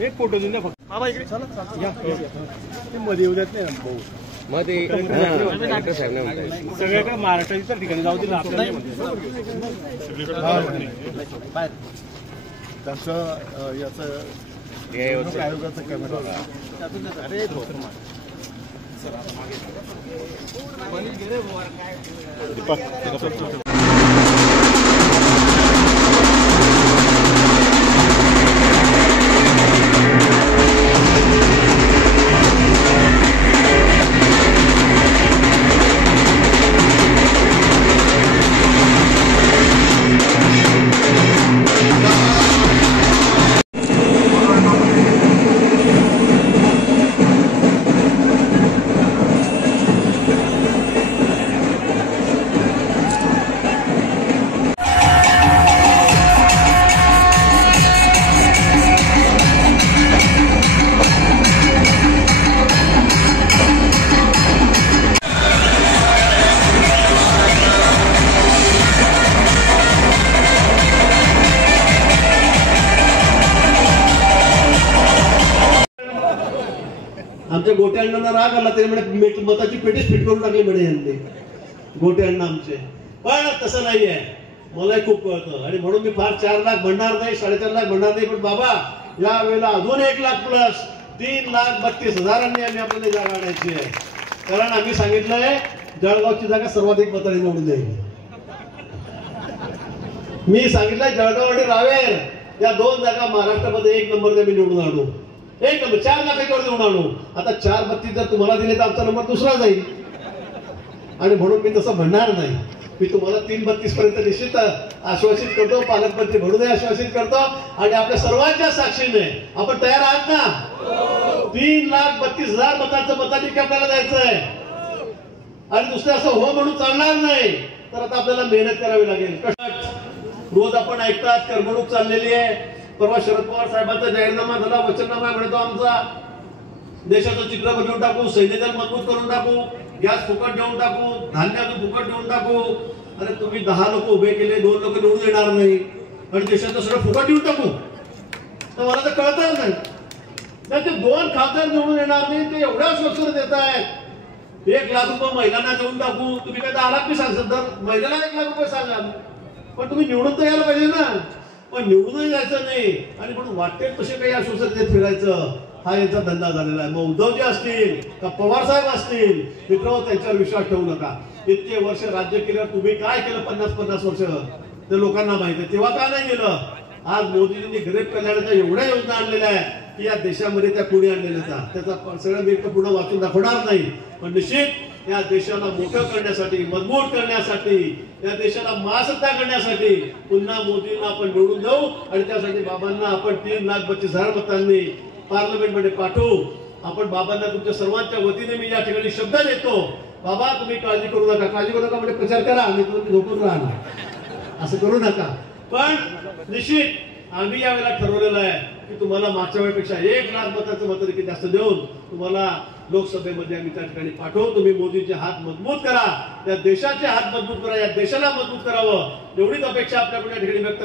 एक फोटो देऊन फक्त बाबा इकडे मध्ये येऊ देत नाही भाऊ मध्ये सगळ्याकडे महाराष्ट्राच्या ठिकाणी जाऊ दिलं आपल्याला त्यांचं याचं आयोगाचं कॅमेरा अरे आमच्या गोटे अण्णांना राग आला तरी म्हणे मताची पेटीच फिट करून टाकली म्हणे यांनी गोटे अण्णा आमचे. पण तसं नाहीये, मलाही खूप कळतं आणि म्हणून मी फार 4 लाख म्हणणार नाही, 4.5 लाख म्हणणार नाही. पण बाबा या वेळेला अजून 1 लाख प्लस 3,32,000 आम्ही आपल्याला जागा आणायची आहे. कारण आम्ही सांगितलंय जळगावची जागा सर्वाधिक मतांनी निवडून जाईल. मी सांगितलंय जळगाव आणि रावेर या 2 जागा महाराष्ट्रामध्ये 1 नंबरने मी निवडून आणू. 1 नंबर 4 लाखाच्यावर निवडून आणू. आता 432 जर तुम्हाला दिले तर आमचा नंबर दुसरा जाईल आणि म्हणून मी तसं म्हणणार नाही. मी तुम्हाला 332 पर्यंत निश्चित आश्वासित करतो, पालकमंत्री म्हणूनही आश्वासित करतो आणि आपल्या सर्वांच्या साक्षीने आपण तयार आहात ना. 3,32,000 मतांचं मताधिक्य आपल्याला द्यायचं आहे आणि दुसरं असं हो म्हणून चालणार नाही. तर आता आपल्याला मेहनत करावी लागेल. रोज आपण ऐकतात करमणूक चाललेली आहे. परवा शरद पवार साहेबांचा जाहीरनामा झाला, वचननामा म्हणतो आमचा. देशाचं चित्र बदलून टाकू, सैन्यदल मजबूत करून टाकू, गॅस फुकट देऊन टाकू, धान्य फुकट देऊन टाकू. अरे तुम्ही 10 लोक उभे केले, 2 लोक निवडून येणार नाही आणि देशाचं सगळं फुकट देऊन टाकू. तर मला तर कळतच नाही. ते 2 खासदार निवडून येणार नाही, ते एवढ्या स्वस्त देत आहेत. 1 लाख रुपये महिलांना देऊन टाकू. तुम्ही काय 10 लाख मी सांगत तर महिलाला 1 लाख रुपये सांगा. पण तुम्ही निवडून तर यायला पाहिजे ना. पण निवडूनही जायचं नाही आणि म्हणून वाटते तसे काही आश्वासन देत फिरायचं, हा यांचा धंदा झालेला आहे. मग उद्धवजी असतील का पवार साहेब असतील, मित्रांनो त्यांच्यावर विश्वास ठेवू नका. इतके वर्ष राज्य केल्यावर तुम्ही काय केलं 50-50 वर्ष ते लोकांना माहिती आहे. तेव्हा का नाही केलं. आज मोदीजींनी गरीब कल्याणाच्या एवढ्या योजना आणलेल्या आहेत की या देशामध्ये त्या कुणी आणलेल्या, त्याचा सगळं मी पुढे वाचून दाखवणार नाही. पण निश्चित या देशाला मोठं करण्यासाठी, मजबूत करण्यासाठी, या देशाला महासत्ता करण्यासाठी पुन्हा मोदींना आपण निवडून देऊ आणि त्यासाठी बाबांना आपण 3,32,000 मतांनी पार्लमेंटमध्ये पाठवू. आपण बाबांना तुमच्या सर्वांच्या वतीने मी या ठिकाणी शब्द देतो. बाबा तुम्ही काळजी करू नका, काळजी करू नका म्हणजे प्रचार करा आणि तुम्ही झोपून राहा, असं करू नका. पण निश्चित आम्ही यावेळेला ठरवलेलं आहे की तुम्हाला मागच्या वेळेपेक्षा 1 लाख मताचं मताधिक्य जास्त देऊन तुम्हाला लोकसभेमध्ये आम्ही त्या ठिकाणी पाठवू. तुम्ही मोदींचे हात मजबूत करा, त्या देशाचे हात मजबूत करा, या देशाला मजबूत करावं एवढीच अपेक्षा आपल्याकडे या ठिकाणी व्यक्त